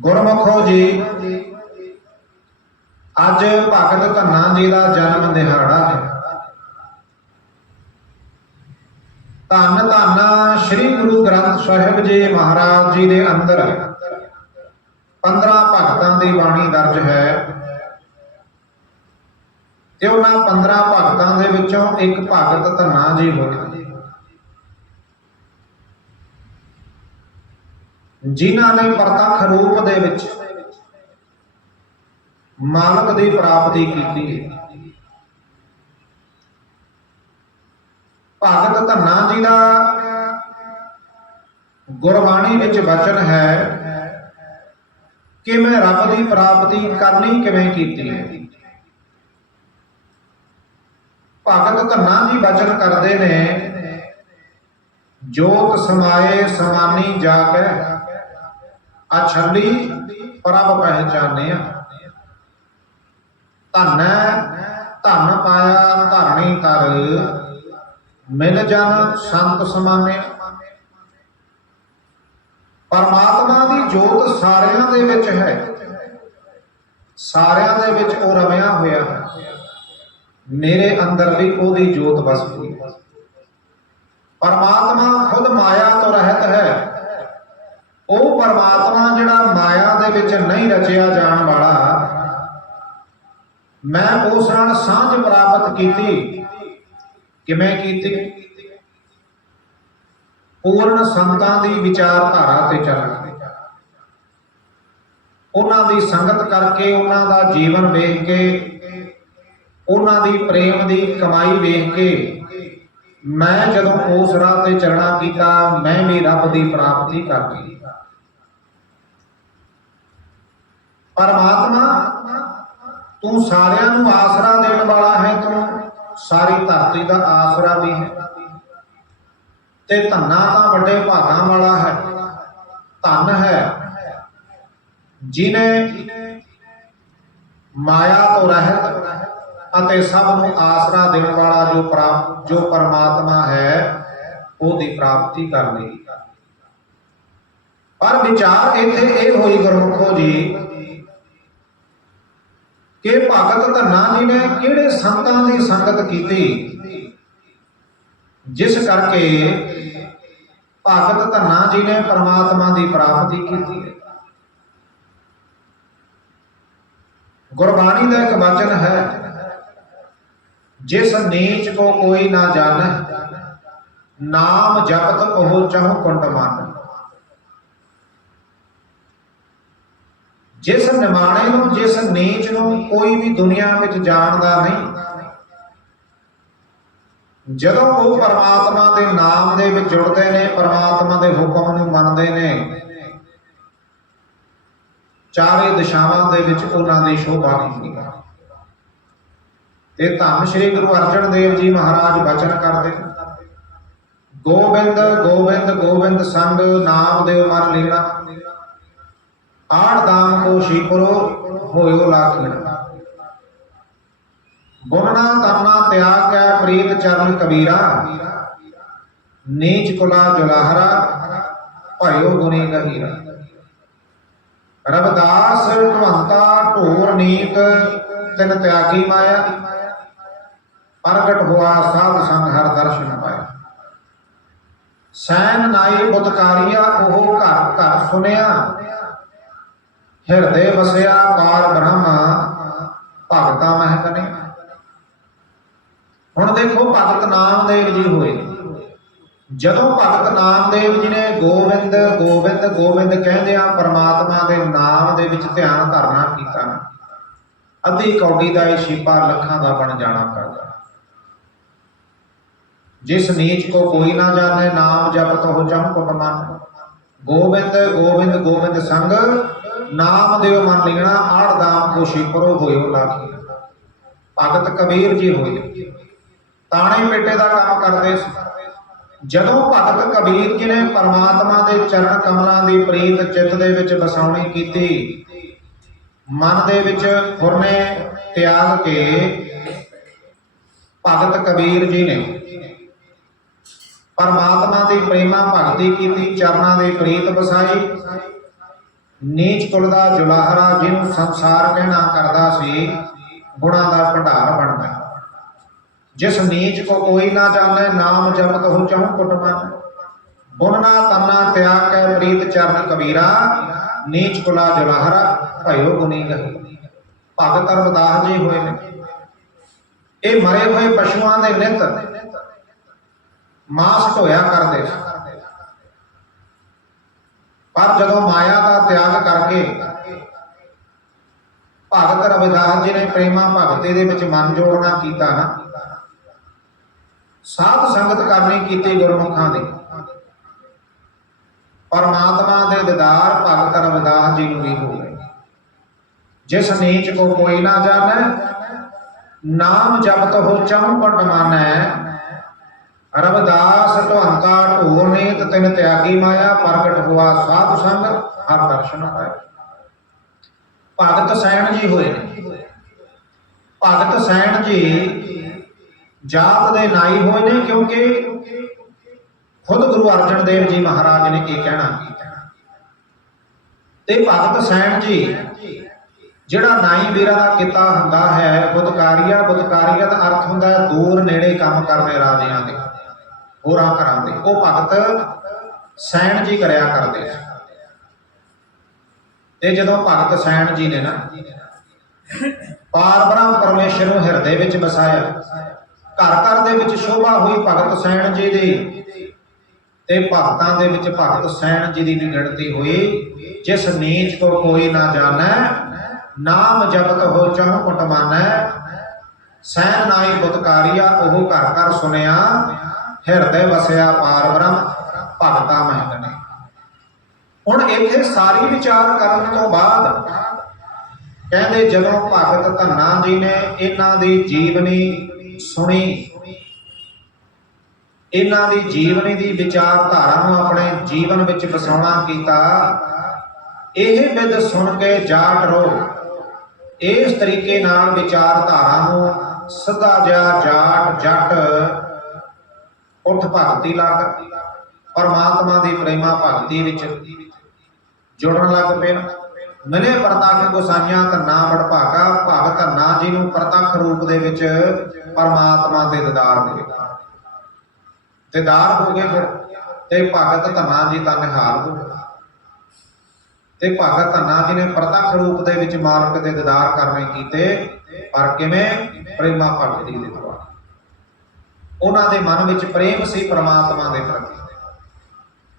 ਗੁਰਮੁਖੋ ਜੀ। ਅੱਜ ਭਗਤ ਧੰਨਾ ਜੀ ਦਾ ਜਨਮ ਦਿਹਾੜਾ ਹੈ। ਧੰਨ ਧੰਨ ਸ੍ਰੀ ਗੁਰੂ ਗ੍ਰੰਥ ਸਾਹਿਬ ਜੀ ਮਹਾਰਾਜ ਜੀ ਦੇ ਅੰਦਰ 15 ਭਗਤਾਂ ਦੀ ਬਾਣੀ ਦਰਜ ਹੈ। ਤੇ ਉਹਨਾਂ 15 ਭਗਤਾਂ ਦੇ ਵਿੱਚੋਂ ਇੱਕ ਭਗਤ ਧੰਨਾ ਜੀ ਹੋਏ ਜਿਨ੍ਹਾਂ ਨੇ ਪ੍ਰਤੱਖ ਰੂਪ ਦੇ ਵਿੱਚ ਮਾਲਕ ਦੀ ਪ੍ਰਾਪਤੀ ਕੀਤੀ ਹੈ। ਭਗਤ ਧੰਨਾ ਜੀ ਦਾ ਗੁਰਬਾਣੀ ਵਿੱਚ ਬਚਨ ਹੈ ਕਿ ਮੈਂ ਰੱਬ ਦੀ ਪ੍ਰਾਪਤੀ ਕਰਨੀ, ਕਿਵੇਂ ਕੀਤੀ ਹੈ। ਭਗਤ ਧੰਨਾ ਜੀ ਵਚਨ ਕਰਦੇ ਨੇ, ਜੋਤ ਸਮਾਏ ਸਮਾਨੀ ਜਾ ਕੇ। ਅਛਲੀ ਪ੍ਰਭ ਪਹਿਚਾਨਿਆ ਧੰਨ ਧੰਨ ਪਾਇਆ, ਧਰਣੀ ਕਰ। ਮਿਲ ਜਨ ਸੰਤ ਸਮਾਨਿਆ ਪਰਮਾਤਮਾ ਦੀ ਜੋਤ ਸਾਰਿਆਂ ਦੇ ਵਿੱਚ ਹੈ। ਸਾਰਿਆਂ ਦੇ ਵਿੱਚ ਉਹ ਰਮਿਆ ਹੋਇਆ ਹੈ। ਮੇਰੇ ਅੰਦਰ ਵੀ ਉਹਦੀ ਜੋਤ ਵਸਦੀ ਹੈ ਪਰਮਾਤਮਾ ਖੁਦ ਮਾਇਆ ਤੋਂ ਰਹਿਤ ਹੈ। ਉਹ ਪਰਮਾਤਮਾ ਜਿਹੜਾ ਮਾਇਆ ਦੇ ਵਿੱਚ ਨਹੀਂ ਰਚਿਆ ਜਾਣ ਵਾਲਾ, ਮੈਂ ਉਸ ਨਾਲ ਸਾਂਝ ਪ੍ਰਾਪਤ ਕੀਤੀ। ਕਿਵੇਂ ਕੀਤੀ? ਪੂਰਨ ਸੰਤਾਂ ਦੀ ਵਿਚਾਰਧਾਰਾ ਤੇ ਚੱਲਣਾ। ਉਹਨਾਂ ਦੀ ਸੰਗਤ ਕਰਕੇ ਉਹਨਾਂ ਦਾ ਜੀਵਨ ਵੇਖ ਕੇ, ਉਹਨਾਂ ਦੀ ਪ੍ਰੇਮ ਦੀ ਕਮਾਈ ਵੇਖ ਕੇ ਮੈਂ ਜਦੋਂ ਉਸ ਰਾਹ ਤੇ ਚੱਲਣਾ ਕੀਤਾ, ਮੈਂ ਵੀ ਰੱਬ ਦੀ ਪ੍ਰਾਪਤੀ ਕਰ ਲਈ। ਪਰਮਾਤਮਾ, ਤੂੰ ਸਾਰਿਆਂ ਨੂੰ ਆਸਰਾ ਦੇਣ ਵਾਲਾ ਹੈ, ਤੂੰ ਸਾਰੀ ਧਰਤੀ ਦਾ ਆਸਰਾ ਵੀ ਹੈ। ਤੇ ਧੰਨਾ ਤਾਂ ਵੱਡੇ ਭਾਗਾਂ ਵਾਲਾ ਹੈ। ਧੰਨ ਹੈ। ਜਿਨੇ ਮਾਇਆ ਤੋਂ ਰਹਿਤ ਅਤੇ ਸਭ ਨੂੰ ਆਸਰਾ ਦੇਣ ਵਾਲਾ ਜੋ ਪ੍ਰਾਪ ਜੋ ਪਰਮਾਤਮਾ ਹੈ, ਉਹਦੀ ਪ੍ਰਾਪਤੀ ਕਰ ਲਈ ਪਰ ਵਿਚਾਰ ਇੱਥੇ ਇਹ ਹੋਈ ਗੁਰਮੁਖੋ ਜੀ ਕਿ ਭਗਤ ਧੰਨਾ ਜੀ ਨੇ ਕਿਹੜੇ ਸੰਤਾਂ ਦੀ ਸੰਗਤ ਕੀਤੀ? ਜਿਸ ਕਰਕੇ ਭਗਤ ਧੰਨਾ ਜੀ ਨੇ ਪਰਮਾਤਮਾ ਦੀ ਪ੍ਰਾਪਤੀ ਕੀਤੀ। ਹੈ ਗੁਰਬਾਣੀ ਦਾ ਇੱਕ ਵਚਨ ਹੈ ਜਿਸ ਨੀਚ ਕੋ ਕੋਈ ਨਾ ਜਾਣੈ, ਨਾਮ ਜਪਤ ਉਹ ਚਾਹੂ ਕੁੰਡ ਮਨ। ਜਿਸ ਨਿਮਾਣੇ ਨੂੰ, ਜਿਸ ਨੀਚ ਨੂੰ ਕੋਈ ਵੀ ਦੁਨੀਆ ਵਿੱਚ ਜਾਣਦਾ ਨਹੀਂ, ਜਦੋਂ ਉਹ ਪਰਮਾਤਮਾ ਦੇ ਨਾਮ ਦੇ ਵਿੱਚ ਜੁੜਦੇ ਨੇ, ਪਰਮਾਤਮਾ ਦੇ ਹੁਕਮ ਨੂੰ ਮੰਨਦੇ ਨੇ, ਚਾਰੇ ਦਿਸ਼ਾਵਾਂ ਦੇ ਵਿੱਚ ਉਹਨਾਂ ਦੀ ਸ਼ੋਭਾ ਹੁੰਦੀ। ਹੈ ਤੇ ਧੰਨ ਸ਼੍ਰੀ ਗੁਰੂ ਅਰਜਨ ਦੇਵ ਜੀ ਮਹਾਰਾਜ ਬਚਨ ਕਰਦੇ, ਗੋਬਿੰਦ ਗੋਬਿੰਦ ਗੋਬਿੰਦ ਸੰਗ, ਨਾਮ ਦੇਵ ਮਨ ਲੀਣਾ ਆੜ ਦਾਮ ਕੋ ਸ਼ੀਪਰੋ ਹੋਇਓ ਲਾਖੀਣਾ ਬੁਨਣਾ ਤਰਨਾ, ਤਿਆਗ ਕੈ ਪ੍ਰੀਤ ਚਰਨ ਕਬੀਰਾ। ਨੀਚ ਕੁਲਾ ਜੁਲਾਹਰਾ, ਭਇਓ ਗੁਨੀ ਗਹੀਰਾ। ਰਬਦਾਸ ਢਵੰਤਾ ਢੋਰ ਨੀਤ ਤਿਨ ਤਿਆਗੀ ਮਾਇਆ। ਪ੍ਰਗਟ ਹੋਆ, ਸਾਧ ਸੰਗ ਹਰ ਦਰਸ਼ਨ ਪਾਇਆ ਸੈਨ ਨਾਈ ਬੁਤਕਾਰੀਆ ਉਹ ਘਰ ਘਰ ਸੁਨਿਆ ਹਿਰਦੇ ਵਸਿਆ ਪਾਰ ਬ੍ਰਹਮ, ਭਗਤਾ ਮਹਿ ਕਨੇ ਹੁਣ ਦੇਖੋ ਭਗਤ ਨਾਮਦੇਵ ਜੀ ਹੋਏ। ਜਦੋਂ ਭਗਤ ਨਾਮਦੇਵ ਜੀ ਨੇ ਗੋਬਿੰਦ ਗੋਬਿੰਦ ਗੋਬਿੰਦ ਕਹਿੰਦਿਆਂ ਪਰਮਾਤਮਾ ਦੇ ਨਾਮ ਦੇ ਵਿੱਚ ਧਿਆਨ ਧਰਨਾ ਕੀਤਾ ਨਾ, ਅੱਧੀ ਕੌਡੀ ਦਾ ਇਹ ਸ਼ੀਪਾ ਲੱਖਾਂ ਦਾ ਬਣ ਜਾਣਾ ਕਰਦਾ। ਜਿਸ ਨੀਚ ਕੋ ਕੋਈ ਨਾ ਜਾਣੇ, ਨਾਮ ਜਪਤ ਹੋ ਜਮ ਕੁਟ ਮਨ ਗੋਬਿੰਦ ਗੋਬਿੰਦ ਗੋਬਿੰਦ ਸੰਗ, ਨਾਮ ਦੇਵ ਮਨ ਲਿਖਣਾ ਆੜ ਦਾਮ ਕੋ ਛੀਪਰੋ ਹੋਇਓ ਲਾਖੀ ਭਗਤ ਕਬੀਰ ਜੀ ਹੋਏ। ਤਾਣੇ ਪੇਟੇ ਦਾ ਕੰਮ ਕਰਦੇ ਸੀ। ਜਦੋਂ ਭਗਤ ਕਬੀਰ ਜੀ ਨੇ ਪਰਮਾਤਮਾ ਦੇ ਚਰਨ ਕਮਲਾਂ ਦੀ ਪ੍ਰੀਤ ਚਿੱਤ ਦੇ ਵਿੱਚ ਵਸਾਉਣੀ ਕੀਤੀ, ਮਨ ਦੇ ਵਿੱਚ ਫੁਰਨੇ ਤਿਆਗ ਕੇ ਭਗਤ ਕਬੀਰ ਜੀ ਨੇ ਪਰਮਾਤਮਾ ਦੀ ਪ੍ਰੇਮਾ ਭਗਤੀ ਕੀਤੀ, ਚਰਨਾਂ ਦੀ ਪ੍ਰੀਤ ਵਸਾਈ। ਨੀਚ ਕੁਲ ਦਾ ਜੁਲਾਹਰਾ ਜਿਹਨੂੰ ਸੰਸਾਰ ਕਹਿਣਾ ਕਰਦਾ ਸੀ, ਗੁਣਾਂ ਦਾ ਭੰਡਾਰ ਬਣਦਾ। ਜਿਸ ਨੀਚ ਕੋ ਕੋਈ ਨਾ ਜਾਣੇ, ਨਾਮ ਜਪਤ ਹੋ ਚਹੁ ਕੁਟਮਨ ਬੁਨਨਾ ਤੰਨਾ ਤਿਆਗ ਕੈ ਪ੍ਰੀਤ ਚਰਨ ਕਬੀਰਾ। ਨੀਚ ਕੁਲਾ ਜੁਲਾਹਰਾ ਭਇਓ ਗੁਨੀ ਗਏ ਭਗਤ ਰਵਦਾਸ ਜੀ ਹੋਏ ਨੇ। ਇਹ ਮਰੇ ਹੋਏ ਪਸ਼ੂਆਂ ਦੇ ਨਿਤ ਮਾਸ ਢੋਇਆ ਕਰਦੇ ਸੀ ਪਰ ਜਦੋਂ ਮਾਇਆ ਦਾ ਤਿਆਗ ਕਰਕੇ ਭਗਤ ਰਵਿਦਾਸ ਜੀ ਨੇ ਪ੍ਰੇਮਾ ਭਗਤੀ ਦੇ ਵਿੱਚ ਮਨ ਜੋੜਨਾ ਕੀਤਾ ਨਾ, ਸਾਧ ਸੰਗਤ ਕਰਨੀ ਕੀਤੀ ਗੁਰਮੁਖਾਂ ਦੀ। ਪਰਮਾਤਮਾ ਦੇ ਦਿਦਾਰ ਭਗਤ ਰਵਿਦਾਸ ਜੀ ਨੂੰ ਵੀ ਹੋ ਗਏ। ਜਿਸ ਨੀਚ ਕੋ ਕੋਈ ਨਾ ਜਾਣੈ, ਨਾਮ ਜਪਤ ਹੋ ਚੰਪਟ ਮਾਨੈ ਰਵਿਦਾਸ ਢੋਂਕਾ ਢੋਨੇਤ ਤਿਨ ਤਿਆਗੀ ਮਾਇਆ, ਪ੍ਰਗਟ ਹੁਆ ਸਾਧ ਸੰਗ, ਹਰ ਦਰਸ਼ਨ ਭਗਤ ਸੈਣ ਜੀ ਹੋਏ। ਭਗਤ ਸੈਣ ਜੀ ਜਾਤ ਦੇ ਨਾਈ ਹੋਏ ਨੇ ਕਿਉਂਕਿ ਖੁਦ ਗੁਰੂ ਅਰਜਨ ਦੇਵ ਜੀ ਮਹਾਰਾਜ ਨੇ ਕੀ ਕਹਿਣਾ? ਤੇ ਭਗਤ ਸੈਣ ਜੀ, ਜਿਹੜਾ ਨਾਈ ਵੀਰਾ ਦਾ ਕਿੱਤਾ ਹੁੰਦਾ ਹੈ, ਬੁਧਕਾਰੀਆ ਬੁਧਕਾਰੀਆ ਦਾ ਅਰਥ ਹੁੰਦਾ ਹੈ, ਦੂਰ ਨੇੜੇ ਕੰਮ ਕਰਨੇ ਰਾਜਿਆਂ ਦੇ। ਹੋਰਾਂ ਘਰਾਂ ਦੇ। ਉਹ ਭਗਤ ਸੈਣ ਜੀ ਕਰਿਆ ਕਰਦੇ ਸੀ ਤੇ ਜਦੋਂ ਭਗਤ ਸੈਣ ਜੀ ਨੇ ਨਾ ਪਾਰ ਬ੍ਰਹਮ ਪਰਮੇਸ਼ਰ ਨੂੰ ਹਿਰਦੇ ਵਿੱਚ ਵਸਾਇਆ, ਘਰ ਘਰ ਦੇ ਵਿੱਚ ਸ਼ੋਭਾ ਹੋਈ ਭਗਤ ਸੈਣ ਜੀ ਦੀ ਤੇ ਭਗਤਾਂ ਦੇ ਵਿੱਚ ਭਗਤ ਸੈਣ ਜੀ ਦੀ ਵੀ ਹੋਈ, ਜਿਸ ਨੀਚ ਕੋ ਕੋਈ ਨਾ ਜਾਣੈ, ਨਾਮ ਜਪਤ ਹੋ ਚਹੁ ਪਟਮਾਨੈ ਸੈਨ ਨਾਈ ਬੁਤਕਾਰੀਆ ਉਹ ਘਰ ਘਰ ਸੁਨਿਆ ਹਿਰਦੇ ਵਸਿਆ ਪਾਰ ਬ੍ਰਹਮ, ਭਗਤਾ ਮਹਿਕਨੇ ਹੁਣ ਇੱਥੇ ਸਾਰੀ ਵਿਚਾਰ ਕਰਨ ਤੋਂ ਬਾਅਦ ਕਹਿੰਦੇ ਜਦੋਂ ਭਗਤ ਧੰਨਾ ਜੀ ਨੇ ਇਹਨਾਂ ਦੀ ਜੀਵਨੀ ਸੁਣੀ, ਇਹਨਾਂ ਦੀ ਜੀਵਨੀ ਦੀ ਵਿਚਾਰਧਾਰਾ ਨੂੰ ਆਪਣੇ ਜੀਵਨ ਵਿੱਚ ਵਸਾਉਣਾ ਕੀਤਾ, ਇਹ ਵਿਦ ਸੁਣ ਕੇ ਜਾਟ ਰੋ। ਇਸ ਤਰੀਕੇ ਨਾਲ ਵਿਚਾਰਧਾਰਾ ਨੂੰ ਸਦਾ ਜਿਹਾ ਜਾਟ ਜੱਟ ਉੱਠ ਭਗਤੀ ਲੱਗ, ਪਰਮਾਤਮਾ ਦੀ ਪ੍ਰੇਮਾ ਭਗਤੀ ਵਿੱਚ। ਜੁੜਨ ਲੱਗ ਪਏ ਨੇ। ਮਿਲੇ ਪ੍ਰਤੱਖ ਗੁਸਾਈਆਂ ਧੰਨਾ ਵਡਭਾਗਾ ਭਗਤ ਧੰਨਾ ਜੀ ਨੂੰ ਪ੍ਰਤੱਖ ਰੂਪ ਦੇ ਵਿੱਚ ਪਰਮਾਤਮਾ ਦੇ ਦੀਦਾਰ ਮਿਲੇ। ਦੀਦਾਰ ਹੋ ਗਏ ਫਿਰ, ਤੇ ਭਗਤ ਧੰਨਾ ਜੀ ਤਾਂ ਨਿਹਾਲ ਹੋ ਗਏ ਤੇ ਭਗਤ ਧੰਨਾ ਜੀ ਨੇ ਪ੍ਰਤੱਖ ਰੂਪ ਦੇ ਵਿੱਚ ਮਾਲਕ ਦੇ ਦੀਦਾਰ ਕਰਨੇ ਕੀਤੇ, ਪਰ ਕਿਵੇਂ? ਪ੍ਰੇਮਾ ਭਗਤੀ ਦੇ ਦੁਆਰਾ। ਉਹਨਾਂ ਦੇ ਮਨ ਵਿੱਚ ਪ੍ਰੇਮ ਸੀ ਪ੍ਰਮਾਤਮਾ ਦੇ ਪ੍ਰਤੀ।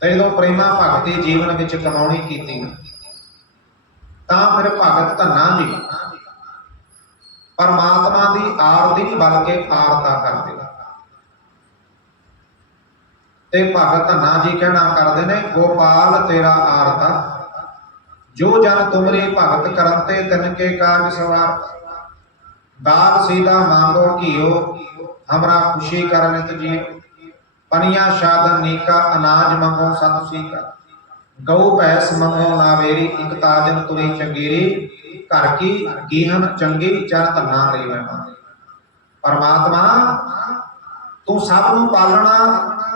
ਤੇ ਜਦੋਂ ਪ੍ਰੇਮਾ ਭਗਤੀ ਜੀਵਨ ਵਿੱਚ ਕਮਾਉਣੀ ਕੀਤੀ। ਤਾਂ ਫਿਰ ਭਗਤ ਧੰਨਾ ਜੀ। ਪਰਮਾਤਮਾ ਦੀ ਆਰਤੀ ਨਹੀਂ ਬਲਕਿ ਆਰਤਾ ਕਰਦੇ। ਤੇ ਭਗਤ ਧੰਨਾ ਜੀ ਕਹਿਣਾ ਕਰਦੇ ਨੇ, ਗੋਪਾਲ, ਤੇਰਾ ਆਰਤਾ। ਜੋ ਜਨ ਤੁਮਰੀ ਭਗਤ ਕਰਨ ਤੇ ਤਿਨ ਕੇ ਕਾਜ ਸਵਾਰ। ਦਾਲ ਸੀਦਾ ਮੰਗੋ ਘਿਓ। ਹਮਰਾ ਖੁਸ਼ੀ ਕਰ ਨਿਤ ਜੀ ਪਨੀਆਂ ਸ਼ਾਦਨ ਨੀਕਾ ਅਨਾਜ ਮੰਗੋ ਸਤ ਸੀਕਾ ਗਊ ਭੈਸ ਮੰਗੋ ਨਾਵੇਰੀ ਇਕ ਤਾਜਨ ਤੁਰੀ ਚੰਗੀਰੀ ਘਰ ਕੀ ਗੀਹਨ ਚੰਗੀ ਜਨ ਧੰਨਾ ਲਈ ਮੈਂ ਪਰਮਾਤਮਾ ਤੂੰ ਸਭ ਨੂੰ ਪਾਲਣਾ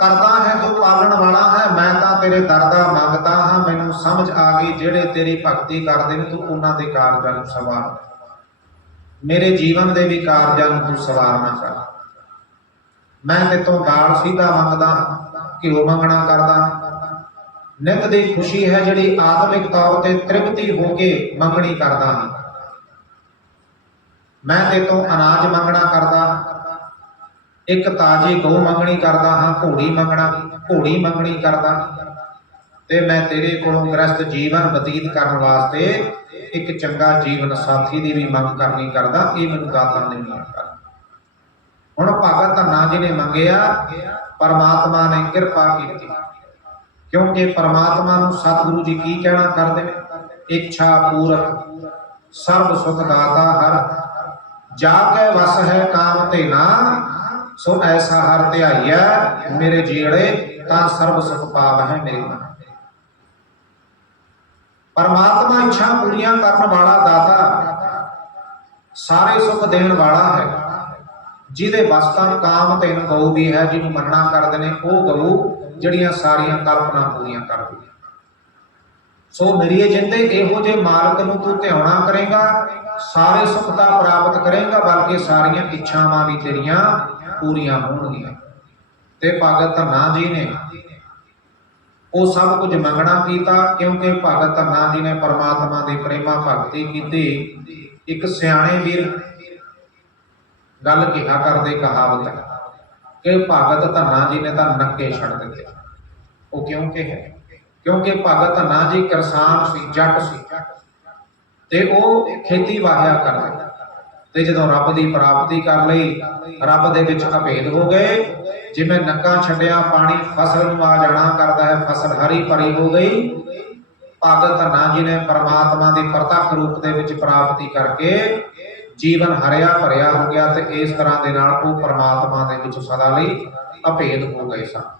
ਕਰਦਾ ਹੈ ਤੂੰ ਪਾਲਣ ਵਾਲਾ ਹੈ ਮੈਂ ਤਾਂ ਤੇਰੇ ਦਰ ਦਾ ਮੰਗਦਾ ਹਾਂ ਮੈਨੂੰ ਸਮਝ ਆ ਗਈ ਜਿਹੜੇ ਤੇਰੀ ਭਗਤੀ ਕਰਦੇ ਨੇ ਤੂੰ ਉਹਨਾਂ ਦੇ ਕਾਰਜਾਂ ਨੂੰ ਸਵਾਰ ਮੇਰੇ ਜੀਵਨ ਦੇ ਵੀ ਕਾਰਜਾਂ ਨੂੰ ਤੂੰ ਸਵਾਰਨਾ ਕਰ ਮੈਂ ਤੇ ਤੋਂ ਦਾਲ ਸਿੱਧਾ ਮੰਗਦਾ, ਘਿਓ ਮੰਗਣਾ ਕਰਦਾ। ਨਿਤ ਦੀ ਖੁਸ਼ੀ ਹੈ ਜਿਹੜੀ ਆਤਮਿਕ ਤੌਰ ਤੇ ਤ੍ਰਿਪਤੀ ਹੋ ਕੇ ਮੰਗਣੀ ਕਰਦਾ। ਹਾਂ ਮੈਂ ਤੇ ਅਨਾਜ ਮੰਗਣਾ ਕਰਦਾ। ਇੱਕ ਤਾਜੀ ਗਊ ਮੰਗਣੀ ਕਰਦਾ ਹਾਂ, ਘੋੜੀ ਮੰਗਣਾ, ਘੋੜੀ ਮੰਗਣੀ ਕਰਦਾ। ਤੇ ਮੈਂ ਤੇਰੇ ਕੋਲੋਂ ਗ੍ਰਸਤ ਜੀਵਨ ਬਤੀਤ ਕਰਨ ਵਾਸਤੇ ਇੱਕ ਚੰਗਾ ਜੀਵਨ ਸਾਥੀ ਦੀ ਵੀ ਮੰਗ ਕਰਨੀ ਕਰਦਾ, ਇਹ ਮੈਨੂੰ ਦਾਤਾ ਨਹੀਂ ਮਿਲਿਆ ਹੁਣ ਭਗਤ ਧੰਨਾ ਜੀ ਨੇ ਮੰਗਿਆ, ਪਰਮਾਤਮਾ ਨੇ ਕਿਰਪਾ ਕੀਤੀ। ਕਿਉਂਕਿ ਪਰਮਾਤਮਾ ਨੂੰ ਸਤਿਗੁਰੂ ਜੀ ਕੀ ਕਹਿਣਾ ਕਰਦੇ ਨੇ? ਇੱਛਾ ਪੂਰਕ, ਸਰਬ ਸੁਖ ਦਾਤਾ ਹਰ। ਜਾ ਕੇ ਵਸ ਹੈ ਕਾਮ ਤੇ ਨਾ ਸੋ ਐਸਾ ਹਰ ਧਿਆਈਐ, ਮੇਰੇ ਜੀੜੇ, ਤਾਂ ਸਰਬ ਸੁਖ ਪਾਵ ਮੇਰੇ ਮਨ। ਪਰਮਾਤਮਾ ਇੱਛਾ ਪੂਰੀਆਂ ਕਰਨ ਵਾਲਾ ਦਾਤਾ, ਸਾਰੇ ਸੁਖ ਦੇਣ ਵਾਲਾ ਹੈ। ਜਿਹਦੇ ਵਸਤਾਂ ਕਾਮ ਤੈਨ ਗਊ ਵੀ ਹੈ, ਜਿਹਨੂੰ ਮੰਨਣਾ ਕਰਦੇ ਨੇ, ਉਹ ਗਊ ਜਿਹੜੀਆਂ ਸਾਰੀਆਂ ਕਲਪਨਾ ਪੂਰੀਆਂ ਕਰਦੀ ਸੋ ਮੇਰੀ ਜਿੰਦੇ ਇਹੋ ਜੇ ਮਾਲਕ ਨੂੰ ਤੂੰ ਧਿਆਉਣਾ ਕਰੇਗਾ, ਸਾਰੇ ਸੁੱਖ ਪ੍ਰਾਪਤ ਕਰੇਗਾ, ਬਲਕਿ ਸਾਰੀਆਂ ਇੱਛਾਵਾਂ ਵੀ ਤੇਰੀਆਂ ਪੂਰੀਆਂ ਹੋਣਗੀਆਂ। ਤੇ ਭਗਤ ਧੰਨਾ ਜੀ ਨੇ ਉਹ ਸਭ ਕੁਝ ਮੰਗਣਾ ਕੀਤਾ, ਕਿਉਂਕਿ ਭਗਤ ਧਰਨਾ ਜੀ ਨੇ ਪਰਮਾਤਮਾ ਦੀ ਪ੍ਰੇਮਾ ਭਗਤੀ ਕੀਤੀ। ਇੱਕ ਸਿਆਣੇ ਵੀਰ ਗੱਲ ਕਿਹਾ ਕਰਦੇ ਕਹਾਵਤ ਹੈ ਕਿ ਭਗਤ ਧੰਨਾ ਜੀ ਨੇ ਤਾਂ ਨੱਕੇ ਛੱਡ ਦਿੱਤੇ। ਉਹ ਕਿਉਂ ਕਿ ਹੈ ਕਿਉਂਕਿ ਭਗਤ ਧੰਨਾ ਜੀ ਕਿਸਾਨ ਸੀ, ਜੱਟ ਸੀ। ਤੇ ਉਹ ਖੇਤੀ ਵਾਹਿਆ ਕਰਦੇ ਤੇ ਜਦੋਂ ਰੱਬ ਦੀ ਪ੍ਰਾਪਤੀ ਕਰ ਲਈ, ਰੱਬ ਦੇ ਵਿੱਚ ਅਭੇਦ ਹੋ ਗਏ। ਜਿਵੇਂ ਨੱਕਾ ਛੱਡਿਆ, ਪਾਣੀ ਫਸਲ ਨੂੰ ਆ ਜਾਣਾ ਕਰਦਾ ਹੈ, ਫਸਲ ਹਰੀ ਭਰੀ ਹੋ ਗਈ। ਭਗਤ ਧੰਨਾ ਜੀ ਨੇ ਪਰਮਾਤਮਾ ਦੀ ਪ੍ਰਤੱਖ ਰੂਪ ਦੇ ਵਿੱਚ ਪ੍ਰਾਪਤੀ ਕਰਕੇ ਜੀਵਨ ਹਰਿਆ ਭਰਿਆ ਹੋ ਗਿਆ ਤੇ ਇਸ ਤਰ੍ਹਾਂ ਦੇ ਨਾਲ ਉਹ ਪਰਮਾਤਮਾ ਦੇ ਵਿੱਚ ਸਦਾ ਲਈ ਅਭੇਦ ਹੋ ਗਏ ਸਨ।